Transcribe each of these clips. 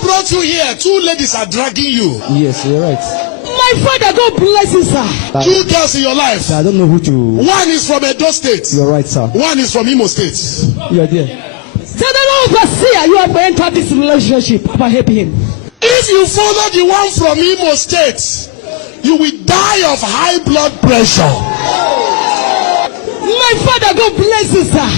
What brought you here? Two ladies are dragging you. Yes, you're right. My father, God bless you, sir. Two girls in your life. Sir, I don't know who to. One is from Edo State. You're right, sir. One is from Imo State. You're there. Sir, the Lord overseer, you have entered this relationship. Papa, help him. If you follow the one from Imo State, you will die of high blood pressure. My father, God bless you, sir.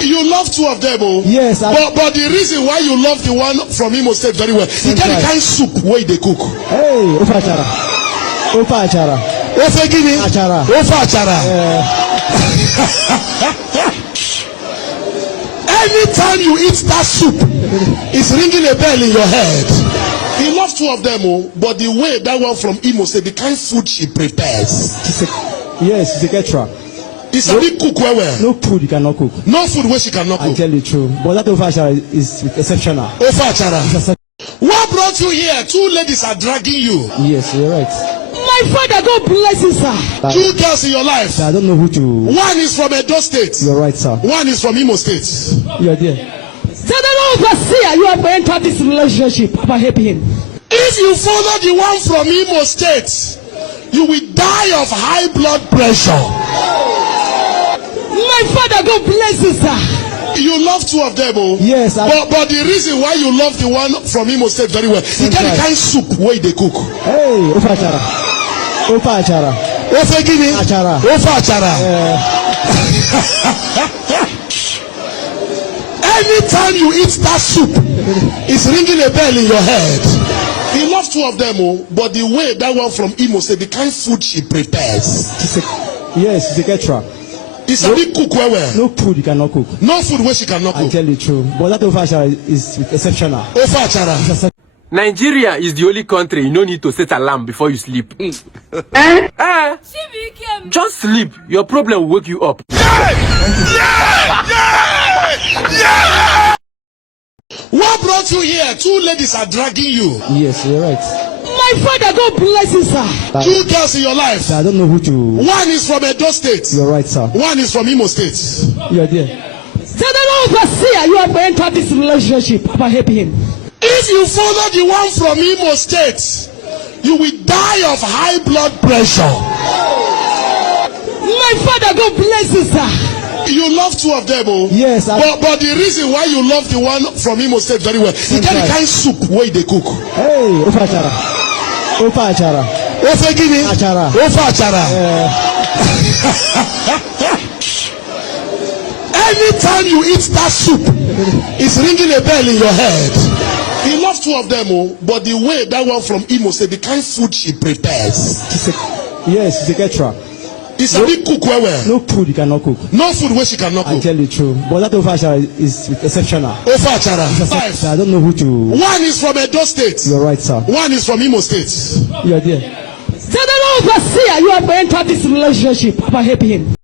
You love two of them, oh? Yes, but the reason why you love the one from Imo State very well, you get the kind of soup where they cook. Hey, Ofa Achara. Ofa Achara. Ofe Gini? Achara. Ofa Achara. Anytime you eat that soup, it's ringing a bell in your head. He loves two of them, oh, but the way that one from Imo State, the kind of food she prepares. Yes, it's a ketra. It's a big cook where? No food you cannot cook. No food where she cannot cook. I tell you true. But that Ofa Achara is exceptional. Ofa Achara. What brought you here? Two ladies are dragging you. Yes, you're right. My father, God bless you, sir. Two girls in your life. Sir, I don't know who to. One is from Edo State. You're right, sir. One is from Imo State. You're there. Sir, the Lord overseer, you have entered this relationship. Papa, help him. If you follow the one from Imo State, you will die of high blood pressure. My father, God bless you, sir. You love two of them, oh? Yes, but the reason why you love the one from Imo State very well, you get the kind of soup where they cook. Hey, Ofa Achara. Ofa Achara. Ofe Gini? Achara. Ofa Achara. Anytime you eat that soup, it's ringing a bell in your head. He loves two of them, oh, but the way that one from Imo State, the kind of food she prepares. Yes, it's a ketra. It's a big cook where? No food you cannot cook. No food where she cannot cook. I tell you true. But that Ofa Achara is exceptional. Ofa Achara. Nigeria is the only country you no need to set alarm before you sleep. Just sleep. Your problem will wake you up. What brought you here? Two ladies are dragging you. Yes, you're right. My father, God bless you, sir. Two girls in your life. Sir, I don't know who to. One is from Edo State. You're right, sir. One is from Imo State. You're there. Sir, the Lord overseer, you have entered this relationship. Papa, help him. If you follow the one from Imo State, you will die of high blood pressure. My father, God bless you, sir. You love two of them, oh? Yes, but the reason why you love the one from Imo State very well, you get the kind of soup where they cook. Hey, Ofa Achara. Ofa Achara. Ofe Gini? Achara. Ofa Achara. Anytime you eat that soup, it's ringing a bell in your head. He loves two of them, oh, but the way that one from Imo State, the kind of food she prepares. Yes, it's a ketra. It's a big cook where? No food you cannot cook. No food where she cannot cook. I tell you true. But that Ofa Achara is exceptional. Ofa Achara. Sir, I don't know who to. One is from Edo State. You're right, sir. One is from Imo State. You're there. Sir, the Lord overseer, you have entered this relationship. Papa, help him.